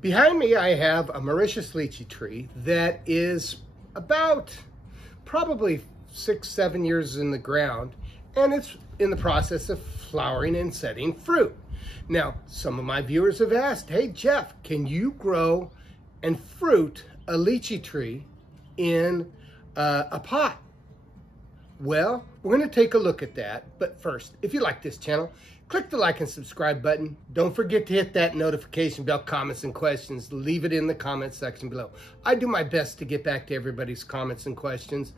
Behind me, I have a Mauritius lychee tree that is about probably 6-7 years in the ground, and it's in the process of flowering and setting fruit. Now, some of my viewers have asked, hey Jeff, can you grow and fruit a lychee tree in a pot? Well, we're going to take a look at that, but first, if you like this channel, click the like and subscribe button. Don't forget to hit that notification bell. Comments and questions, leave it in the comments section below. I do my best to get back to everybody's comments and questions.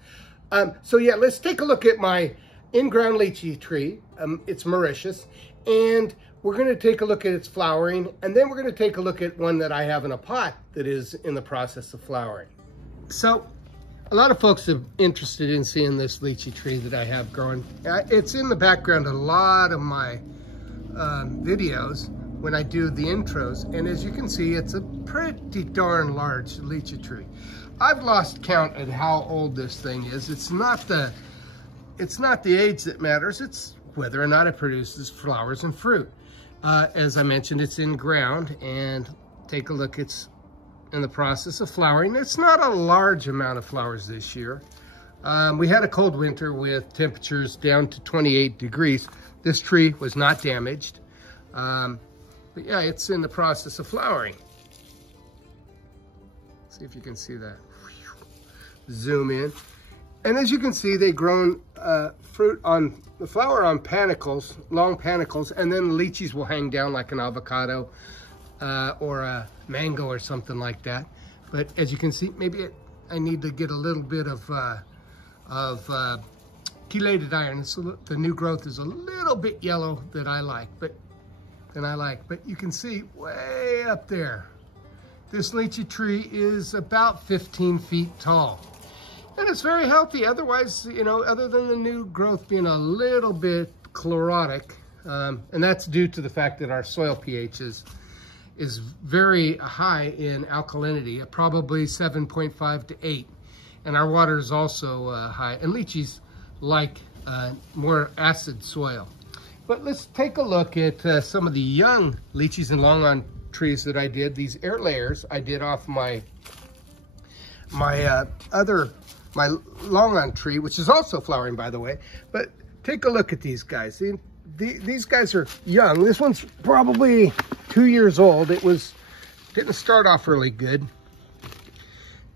So yeah, let's take a look at my in-ground lychee tree. It's Mauritius, and we're going to take a look at its flowering, and then we're going to take a look at one that I have in a pot that is in the process of flowering. So a lot of folks are interested in seeing this lychee tree that I have growing. It's in the background of a lot of my videos when I do the intros, and as you can see, it's a pretty darn large lychee tree. I've lost count at how old this thing is. It's not the age that matters, it's whether or not it produces flowers and fruit. As I mentioned, it's in ground, and take a look, it's in the process of flowering. It's not a large amount of flowers this year. We had a cold winter with temperatures down to 28 degrees. This tree was not damaged. But yeah, it's in the process of flowering. See if you can see that. Zoom in. And as you can see, they've grown fruit on the flower on panicles, long panicles, and then lychees will hang down like an avocado or a mango or something like that. But as you can see, maybe I need to get a little bit of chelated iron. So the new growth is a little bit yellow that I like, but you can see way up there, this lychee tree is about 15 feet tall. And it's very healthy. Otherwise, you know, other than the new growth being a little bit chlorotic, and that's due to the fact that our soil pH is very high in alkalinity, probably 7.5 to 8. And our water is also high. And lychees like more acid soil. But let's take a look at some of the young lychees and long-on trees that I did. These air layers I did off my long-on tree, which is also flowering, by the way. But take a look at these guys. These guys are young. This one's probably 2 years old. Didn't start off really good.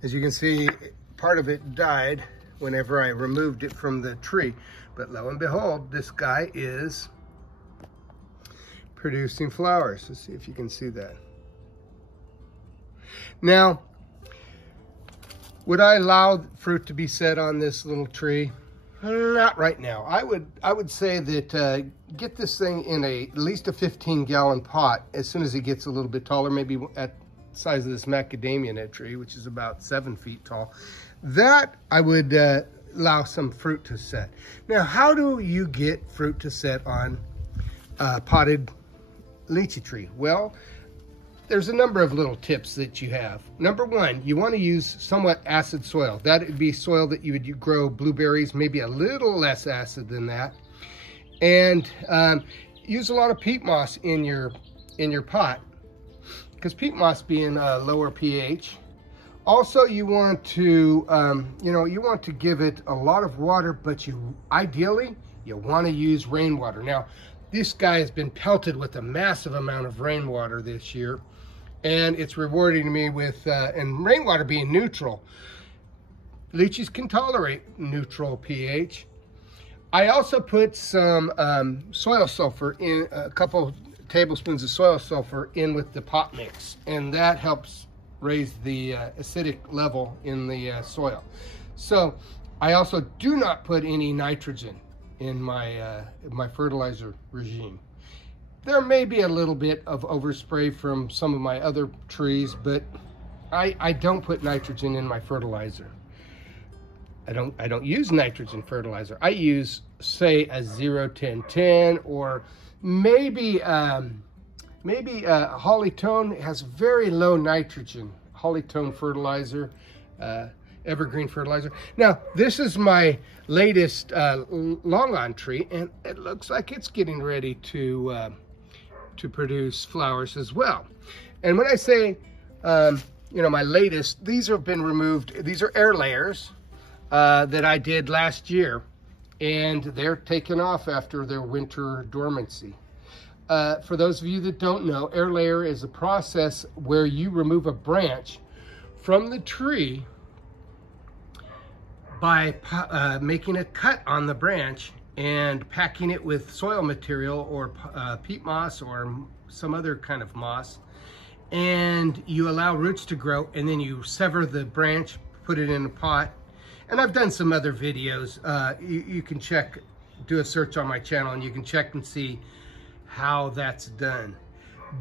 As you can see, part of it died whenever I removed it from the tree. But lo and behold, this guy is producing flowers. Let's see if you can see that. Now, would I allow fruit to be set on this little tree? Not right now. I would say that get this thing in at least a 15-gallon pot as soon as it gets a little bit taller, maybe at the size of this macadamia nut tree, which is about 7 feet tall. That I would allow some fruit to set. Now, how do you get fruit to set on a potted lychee tree? Well, there's a number of little tips that you have. Number one, you want to use somewhat acid soil. That would be soil that you would grow blueberries, maybe a little less acid than that. And use a lot of peat moss in your pot, because peat moss being a lower pH. Also, you want to, you want to give it a lot of water, but ideally, you want to use rainwater. Now, this guy has been pelted with a massive amount of rainwater this year, and it's rewarding me with, and rainwater being neutral. Lychees can tolerate neutral pH. I also put some soil sulfur in, a couple tablespoons of soil sulfur in with the pot mix, and that helps raise the acidic level in the soil. So I also do not put any nitrogen in my my fertilizer regime. There may be a little bit of overspray from some of my other trees, but I don't put nitrogen in my fertilizer. I don't use nitrogen fertilizer. I use, say, a 0-10-10, or maybe Hollytone has very low nitrogen. Hollytone fertilizer, evergreen fertilizer. Now, this is my latest long-on tree, and it looks like it's getting ready to produce flowers as well. And when I say You know, my latest, these have been removed. These are air layers that I did last year, and they're taken off after their winter dormancy. For those of you that don't know, air layer is a process where you remove a branch from the tree by making a cut on the branch and packing it with soil material or peat moss or some other kind of moss, and you allow roots to grow, and then you sever the branch, put it in a pot. And I've done some other videos. You can check, do a search on my channel, and you can check and see how that's done.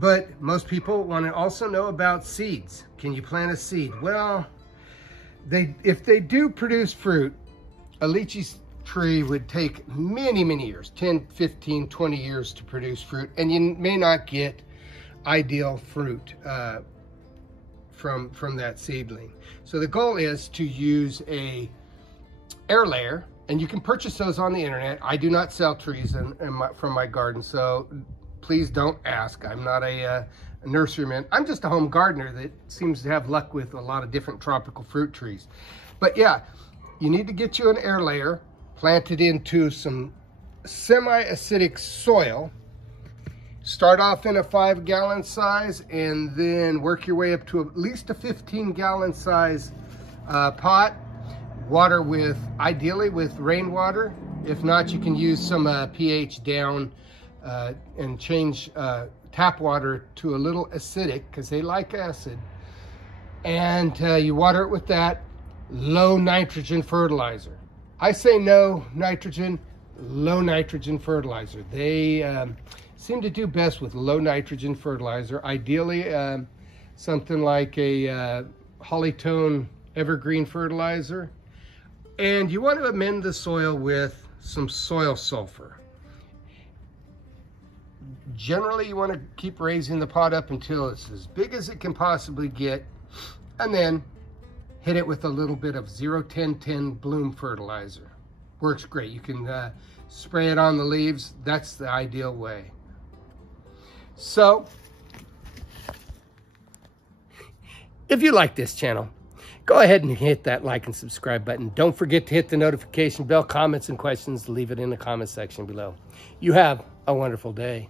But most people want to also know about seeds. Can you plant a seed? Well, if they do produce fruit, a lychee tree would take many, many years, 10, 15, 20 years to produce fruit, and you may not get ideal fruit from that seedling. So the goal is to use a air layer, and you can purchase those on the internet. I do not sell trees from my garden, so please don't ask. I'm not a nurseryman. I'm just a home gardener that seems to have luck with a lot of different tropical fruit trees. But yeah, you need to get you an air layer, plant it into some semi-acidic soil. Start off in a 5-gallon size, and then work your way up to at least a 15-gallon size pot. Water with, ideally with rainwater. If not, you can use some pH down and change tap water to a little acidic, because they like acid. And you water it with that low nitrogen fertilizer. I say no nitrogen, low nitrogen fertilizer. They seem to do best with low nitrogen fertilizer. Ideally, something like a Hollytone evergreen fertilizer. And you want to amend the soil with some soil sulfur. Generally, you want to keep raising the pot up until it's as big as it can possibly get, and then hit it with a little bit of 0-10-10 bloom fertilizer. Works great. You can spray it on the leaves. That's the ideal way. So, if you like this channel, go ahead and hit that like and subscribe button. Don't forget to hit the notification bell. Comments and questions, leave it in the comment section below. You have a wonderful day.